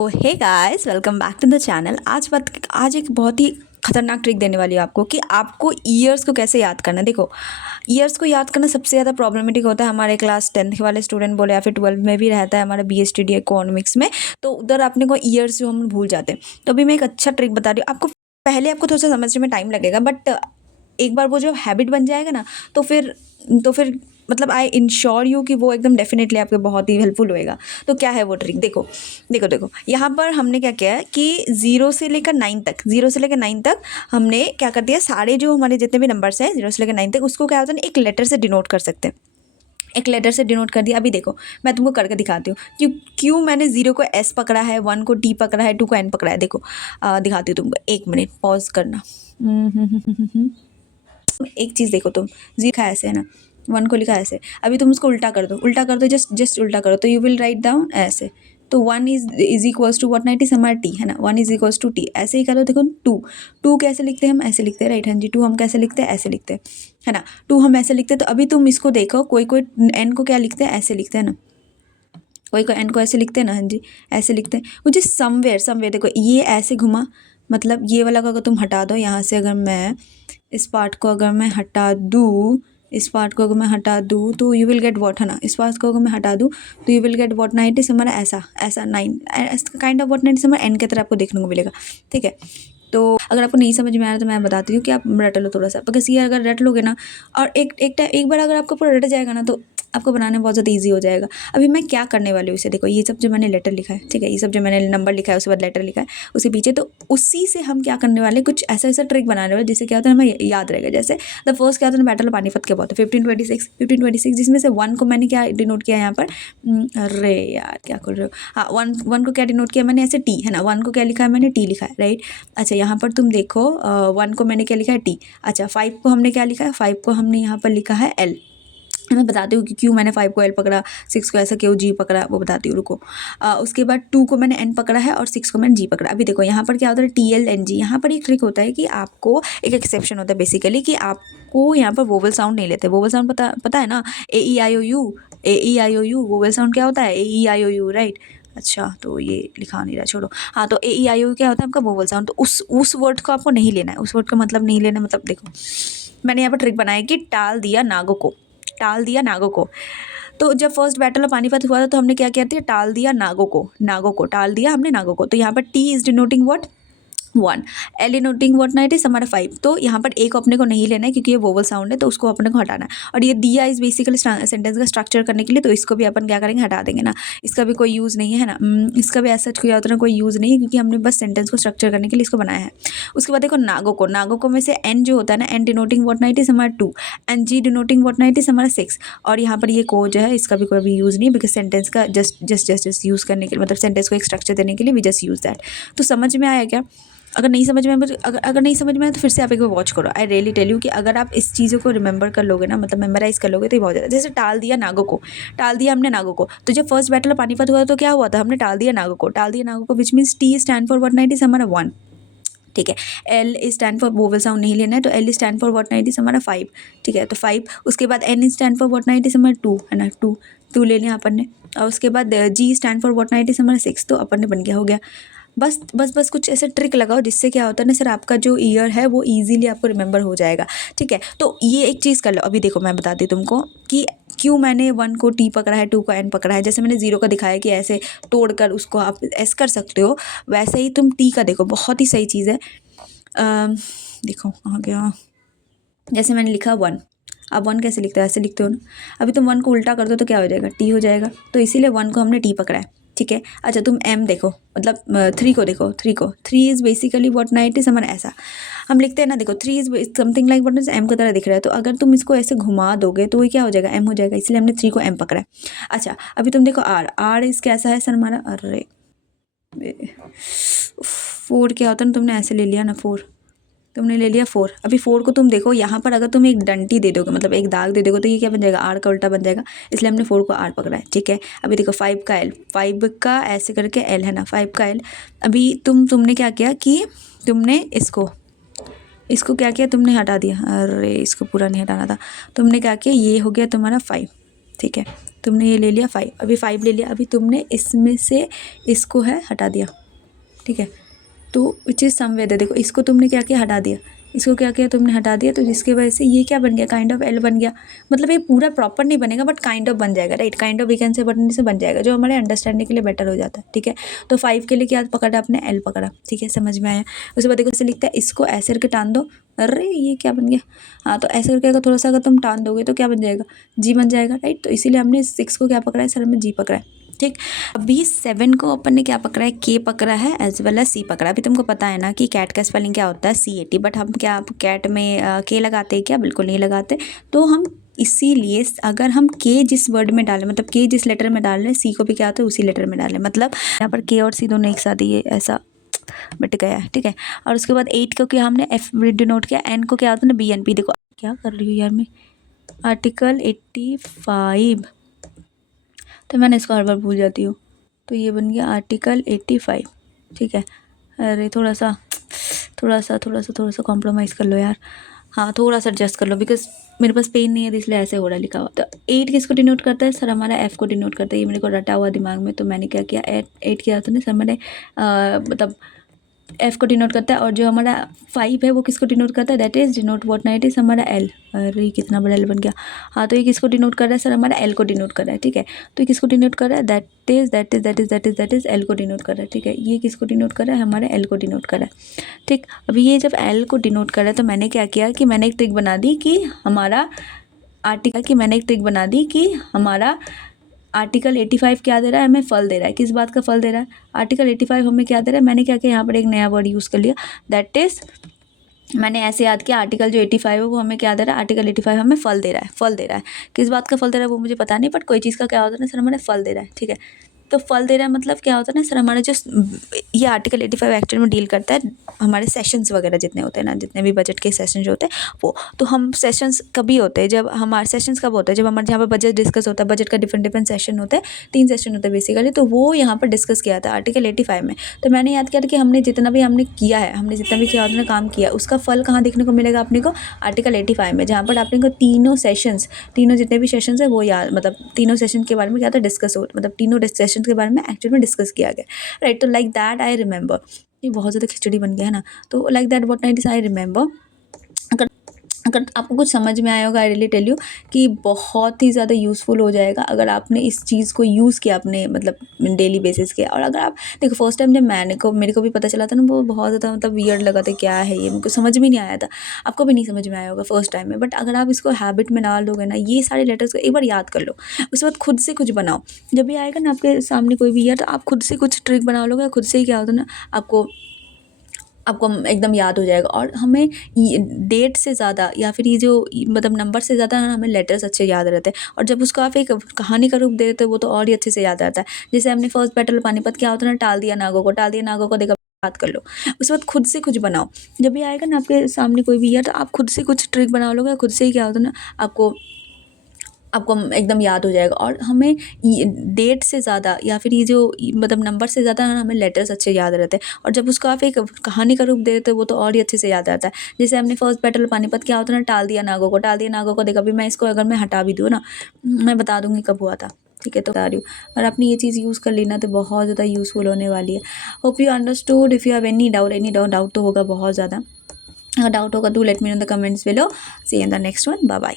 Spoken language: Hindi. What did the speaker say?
O hey guys, welcome back to the channel. आज एक बहुत ही खतरनाक ट्रिक देने वाली हूँ आपको कि आपको ईयर्स को कैसे याद करना है। देखो, ईयर्स को याद करना सबसे ज़्यादा प्रॉब्लमेटिक होता है हमारे क्लास 10th वाले स्टूडेंट बोले या फिर 12 में भी रहता है हमारा BSTD इकोनॉमिक्स में। तो उधर अपने को ईयर्स जो हम भूल जाते हैं। तो अभी मैं एक अच्छा ट्रिक बता रही हूँ आपको। पहले आपको थोड़ा सा समझने में टाइम लगेगा, बट एक बार वो जो हैबिट बन जाएगा ना, तो फिर मतलब आई इंश्योर यू कि वो एकदम डेफिनेटली आपके बहुत ही हेल्पफुल होएगा। तो क्या है वो ट्रिक, देखो देखो देखो यहाँ पर हमने क्या किया है कि 0 से लेकर 9 तक हमने क्या कर दिया, सारे जो हमारे जितने भी नंबर्स हैं 0 से लेकर 9 तक, उसको क्या होता है ना, एक लेटर से डिनोट कर सकते हैं। एक लेटर से डिनोट कर दिया। अभी देखो मैं तुमको करके दिखाती हूँ क्यों मैंने 0 को S पकड़ा है, 1 को T पकड़ा है, 2 को N पकड़ा है। देखो दिखाती हूँ तुमको, 1 मिनट पॉज करना। एक चीज़ देखो, तुम 0 लिखा है ऐसे है ना, 1 को लिखा है ऐसे। अभी तुम उसको उल्टा कर दो, जस्ट उल्टा करो तो यू विल राइट डाउन ऐसे। तो 1 इज इक्वल्स टू व्हाट, 90 हमारा T है ना, 1 इज इक्वल्स टू T। ऐसे ही करो। देखो 2 कैसे लिखते हैं हम, ऐसे लिखते हैं, राइट। हाँ जी, 2 हम कैसे लिखते हैं, ऐसे लिखते हैं, है ना। 2 हम ऐसे लिखते हैं। तो अभी तुम इसको देखो, कोई N को क्या लिखते हैं, ऐसे लिखते हैं ना, कोई N को ऐसे लिखते हैं ना, हाँ जी ऐसे लिखते हैं। मुझे समवेयर देखो, ये ऐसे घुमा, मतलब ये वाला को अगर तुम हटा दो यहाँ से, अगर मैं इस पार्ट को अगर मैं हटा दूँ, इस पार्ट को अगर मैं हटा दूँ तो यू विल गेट वॉट, है ना। इस पार्ट को अगर मैं हटा दूँ तो यू विल गेट वॉट, 90 से हमारा ऐसा 9 काइंड ऑफ वॉट, 90 से हमारा N की तरह आपको देखने को मिलेगा, ठीक है। तो अगर आपको नहीं समझ में आ रहा तो मैं बताती हूँ कि आप रट लो थोड़ा सा, बिकॉज ये अगर रट लोगे ना, और एक बार अगर आपको पूरा रट जाएगा ना, तो आपको बनाने में बहुत ज़्यादा ईजी हो जाएगा। अभी मैं क्या करने वाली हूँ इसे देखो, ये सब जो मैंने लेटर लिखा है, ठीक है, ये सब जो मैंने नंबर लिखा है उसके बाद लेटर लिखा है उसके पीछे, तो उसी से हम क्या करने वाले, कुछ ऐसा ट्रिक बनाने वाले जिससे क्या होता है हमें याद रहेगा। जैसे द फर्स्ट क्या होता है, बैटल ऑफ पानीपत के बहुत 1526, जिसमें से 1 को मैंने क्या डिनोट किया यहाँ पर, अरे यार क्या कर रहे हो, हाँ 1 को क्या डिनोट किया मैंने, ऐसे T है ना। 1 को क्या लिखा है मैंने, T लिखा है, राइट। अच्छा यहाँ पर तुम देखो 1 को मैंने क्या लिखा है, T। अच्छा 5 को हमने क्या लिखा है, 5 को हमने यहाँ पर लिखा है L। मैं बताती हूँ कि क्यों मैंने 5 को L पकड़ा, 6 को ऐसा क्यों G पकड़ा, वो बताती हूँ, रुको। उसके बाद 2 को मैंने N पकड़ा है और 6 को मैंने G पकड़ा। अभी देखो यहाँ पर क्या होता है, TLNG। यहाँ पर एक ट्रिक होता है कि आपको एक एक्सेप्शन होता है बेसिकली, कि आपको यहाँ पर वोवल साउंड नहीं लेते। वोवल साउंड पता है ना, AEIOU वोवल साउंड क्या होता है, AEIOU, राइट। अच्छा तो ये लिखा नहीं रहा, छोड़ो। हाँ तो AEIOU क्या होता है आपका वोवल साउंड। तो उस वर्ड को आपको नहीं लेना है, उस वर्ड का मतलब नहीं लेना। मतलब देखो मैंने यहाँ पर ट्रिक बनाया कि टाल दिया नागों को। तो जब फर्स्ट बैटल ऑफ पानीपत हुआ था तो हमने क्या किया था, टाल दिया नागों को टाल दिया हमने नागों को। तो यहाँ पर T is denoting what, 1, L denoting what, 90 हमारा 5। तो यहाँ पर एक अपने को नहीं लेना है क्योंकि ये वोवल साउंड है, तो उसको अपने को हटाना है। और ये दिया इस बेसिकली सेंटेंस का स्ट्रक्चर करने के लिए, तो इसको भी अपन क्या करेंगे, हटा देंगे ना। इसका भी कोई यूज़ नहीं है ना, इसका भी ऐसा कोई यूज़ नहीं है, क्योंकि हमने बस सेंटेंस को स्ट्रक्चर करने के लिए इसको बनाया है। उसके बाद देखो नागों को में से N जो होता है ना, N डिनोटिंग व्हाट, 90 हमारा 2, एंड G डिनोटिंग व्हाट, 90 हमारा 6। और यहाँ पर ये को जो है इसका भी कोई भी यूज़ नहीं, बिकॉज सेंटेंस का जस्ट यूज़ करने के लिए, मतलब सेंटेंस को एक स्ट्रक्चर देने के लिए वी जस्ट यूज़ दैट। तो समझ में आया क्या? अगर नहीं समझ में अगर नहीं समझ में आए तो फिर से आप एक बार वॉच करो। आई रियली टेल यू कि अगर आप इस चीज़ों को रिमेंबर कर लोगे ना, मतलब मेमोराइज कर लोगे, तो ये बहुत ज़्यादा। जैसे टाल दिया हमने नागों को। तो जब फर्स्ट बैटल ऑफ पानीपत हुआ तो क्या हुआ था, हमने टाल दिया नागों को, which means T stand for what, 90 हमारा 1, ठीक है। L stand for vowel sound नहीं लेना है, तो L स्टैंड फॉर व्हाट, 90 हमारा 5, ठीक है। तो 5, उसके बाद N स्टैंड फॉर व्हाट, 90 हमारा 2, है ना, 2 ले लिया अपन ने। और उसके बाद G स्टैंड फॉर व्हाट, 90 हमारा 6। तो अपन ने बन गया, हो गया। बस कुछ ऐसे ट्रिक लगाओ जिससे क्या होता है ना सर, आपका जो ईयर है वो इजीली आपको रिमेंबर हो जाएगा, ठीक है। तो ये एक चीज़ कर लो। अभी देखो मैं बताती हूँ तुमको कि क्यों मैंने 1 को T पकड़ा है, 2 को N पकड़ा है। जैसे मैंने 0 का दिखाया कि ऐसे तोड़कर उसको आप S कर सकते हो, वैसे ही तुम T का देखो, बहुत ही सही चीज़ है। देखो कहाँ गया, जैसे मैंने लिखा 1, आप 1 कैसे लिखते हो, ऐसे लिखते हो ना। अभी तुम 1 को उल्टा कर दो तो क्या हो जाएगा, T हो जाएगा। तो इसीलिए 1 को हमने T पकड़ा है, ठीक है। अच्छा तुम M देखो, मतलब 3 को देखो, 3 इज़ बेसिकली व्हाट, 90 हमारा ऐसा हम लिखते हैं ना। देखो 3 is something like what, M की तरह दिख रहा है। तो अगर तुम इसको ऐसे घुमा दोगे तो ये क्या हो जाएगा, M हो जाएगा। इसलिए हमने 3 को M पकड़ा है। अच्छा अभी तुम देखो R इस कैसा है सर हमारा, अरे 4 क्या होता है ना, तुमने ऐसे ले लिया ना, 4 तुमने ले लिया 4। अभी 4 को तुम देखो यहाँ पर, अगर तुम एक डंटी दे दोगे, मतलब एक दाग दे दोगे, तो ये क्या बन जाएगा, R का उल्टा बन जाएगा। इसलिए हमने 4 को R पकड़ा है, ठीक है। अभी देखो 5 का L, 5 का ऐसे करके L है ना, 5 का L। अभी तुमने क्या किया कि तुमने इसको क्या किया, तुमने हटा दिया। अरे इसको पूरा नहीं हटाना था। तुमने क्या किया, ये हो गया तुम्हारा 5, ठीक है। तुमने ये ले लिया 5, अभी 5 ले लिया, अभी तुमने इसमें से इसको है हटा दिया, ठीक है। तो विच इज़ समवेयर दे, देखो इसको तुमने क्या किया, हटा दिया, इसको क्या किया तुमने, हटा दिया, तो जिसकी वजह से ये क्या बन गया, काइंड ऑफ एल बन गया। मतलब ये पूरा प्रॉपर नहीं बनेगा बट काइंड ऑफ बन जाएगा, right. Kind of we can say बनने से बन जाएगा, जो हमारे अंडरस्टैंडिंग के लिए बेटर हो जाता है, ठीक है। तो 5 के लिए क्या पकड़ा आपने, एल पकड़ा, ठीक है, समझ में आया। उसके बाद देखो इसे लिखता है, इसको ऐसे करके टान दो, अरे ये क्या बन गया, हाँ तो ऐसे करके अगर थोड़ा सा अगर तुम टान दोगे तो क्या बन जाएगा, जी बन जाएगा, राइट। तो इसीलिए हमने 6 को क्या पकड़ा है, सर हमने जी पकड़ा है, ठीक। अभी 7 को अपन ने क्या पकड़ा है, के पकड़ा है एज वेल एज सी पकड़ा है। अभी तुमको पता है ना कि कैट का स्पेलिंग क्या होता है, CAT, बट हम क्या कैट में के लगाते हैं क्या, बिल्कुल नहीं लगाते। तो हम इसीलिए अगर हम के जिस वर्ड में डालें, मतलब के जिस लेटर में डाल रहे हैं, सी को भी क्या होता है उसी लेटर में डालें, मतलब यहाँ पर के और सी दोनों एक साथ ये ऐसा बट गया है, ठीक है। और उसके बाद 8 को क्या हमने एफ डिनोट किया, एन को क्या होता है ना, BNP। देखो क्या कर रही हूँ यार मैं, आर्टिकल 85, तो मैंने इसको हर बार भूल जाती हूँ। तो ये बन गया आर्टिकल 85, ठीक है। अरे थोड़ा सा कॉम्प्रोमाइज़ कर लो यार, हाँ थोड़ा सा एडजस्ट कर लो, बिकॉज मेरे पास पेन नहीं है तो इसलिए ऐसे हो रहा है लिखा हुआ। तो 8 किसको डिनोट करता है, सर हमारा F को डिनोट करता है। ये मेरे को रटा हुआ दिमाग में, तो मैंने क्या किया, 8 किया था ना सर मैंने, मतलब F को डिनोट करता है। और जो हमारा 5 है वो किसको डिनोट करता है, दैट इज़ डिनोट व्हाट, ना इट इज़ हमारा L। अरे कितना बड़ा L बन गया, हाँ तो ये किसको डिनोट कर रहा है, सर हमारा L को डिनोट कर रहा है, ठीक है। तो ये किसको डिनोट कर रहा है, दैट इज़ L को डिनोट कर रहा है, ठीक है। ये किसको डिनोट कर रहा है, हमारे L को डिनोट कर रहा है, ठीक। अभी ये जब L को डिनोट कर रहा है तो मैंने क्या किया कि मैंने एक ट्रिक बना दी कि हमारा आर्टिकल 85 क्या दे रहा है, हमें फल दे रहा है। किस बात का फल दे रहा है, आर्टिकल 85 हमें क्या दे रहा है। मैंने क्या किया, यहाँ पर एक नया वर्ड यूज़ कर लिया, दैट इज़ मैंने ऐसे याद किया, आर्टिकल जो 85 है वो हमें क्या दे रहा है, आर्टिकल 85 हमें फल दे रहा है। किस बात का फल दे रहा है वो मुझे पता नहीं, बट कोई चीज़ का क्या होता है ना सर, हमारे फल दे रहा है, ठीक है। तो फल दे रहा है मतलब क्या होता है ना सर, हमारा जो ये आर्टिकल 85 एक्चुअल में डील करता है हमारे सेशंस वगैरह जितने होते हैं ना, जितने भी बजट के सेशंस जो होते हैं वो। तो हम सेशंस कभी होते हैं जब हमारे सेशंस कब होते हैं, जब हमारे जहाँ पर बजट डिस्कस होता है। बजट का डिफरेंट सेशन होता है, 3 सेशन होते हैं बेसिकली। तो वो यहाँ पर डिस्कस किया था आर्टिकल 85 में। तो मैंने याद किया था कि हमने जितना भी किया होता है काम किया, उसका फल कहाँ देखने को मिलेगा अपने को, आर्टिकल 85 में, जहाँ पर अपने को तीनों जितने भी सेशंस है वो याद, मतलब तीनों सेशन के बारे में क्या था डिस्कस हो, मतलब तीनों सेशन के बारे में एक्चुअल में डिस्कस किया गया, राइट। तो लाइक दैट आई रिमेंबर, ये बहुत ज़्यादा खिचड़ी बन गया है ना। तो like that what night is I remember. अगर आपको कुछ समझ में आया होगा, आई रियली टेल यू कि बहुत ही ज़्यादा यूज़फुल हो जाएगा अगर आपने इस चीज़ को यूज़ किया अपने मतलब डेली बेसिस के। और अगर आप देखो फर्स्ट टाइम जब मेरे को भी पता चला था ना, वो बहुत ज़्यादा मतलब वियर्ड लगा था, क्या है ये, मेरे को समझ में नहीं आया था। आपको भी नहीं समझ में आया होगा फर्स्ट टाइम में, बट अगर आप इसको हैबिट में डाल दोगे ना, ये सारे लेटर्स को एक बार याद कर लो, उसके बाद खुद से कुछ बनाओ। जब भी आएगा ना आपके सामने कोई भी ईयर, तो आप खुद से कुछ ट्रिक बना लोगे, खुद से ही क्या होता है ना, आपको एकदम याद हो जाएगा। और हमें डेट से ज़्यादा या फिर ये जो मतलब नंबर से ज़्यादा हमें लेटर्स अच्छे याद रहते हैं। और जब उसको आप एक कहानी का रूप दे देते हो वो तो और ही अच्छे से याद रहता है। जैसे हमने फर्स्ट बैटल पानीपत क्या होता है ना, टाल दिया नागों को देखा, याद कर लो। उसके बाद खुद से कुछ बनाओ। जब भी आएगा ना आपके सामने कोई भी ईयर, तो आप खुद से कुछ ट्रिक बना लोगे, खुद से ही क्या होता है ना, आपको एकदम याद हो जाएगा। और हमें डेट से ज़्यादा या फिर ये जो मतलब नंबर से ज़्यादा हमें लेटर्स अच्छे याद रहते हैं। और जब उसको आप एक कहानी का रूप दे देते हो वो तो और ही अच्छे से याद रहता है। जैसे हमने फर्स्ट बैटल पानीपत क्या होता है ना, टाल दिया नागों को देखा। अभी मैं इसको अगर मैं हटा भी दूँ ना, मैं बता दूँगी कब हुआ था, ठीक है। तो बता रही हूँ, और आपने ये चीज़ यूज़ कर लेना तो बहुत ज़्यादा यूज़फुल होने वाली है। Hope you understood. If you have any doubt तो होगा बहुत ज़्यादा। अगर डाउट होगा तो let me know in the comments below. See you in the next one, bye bye.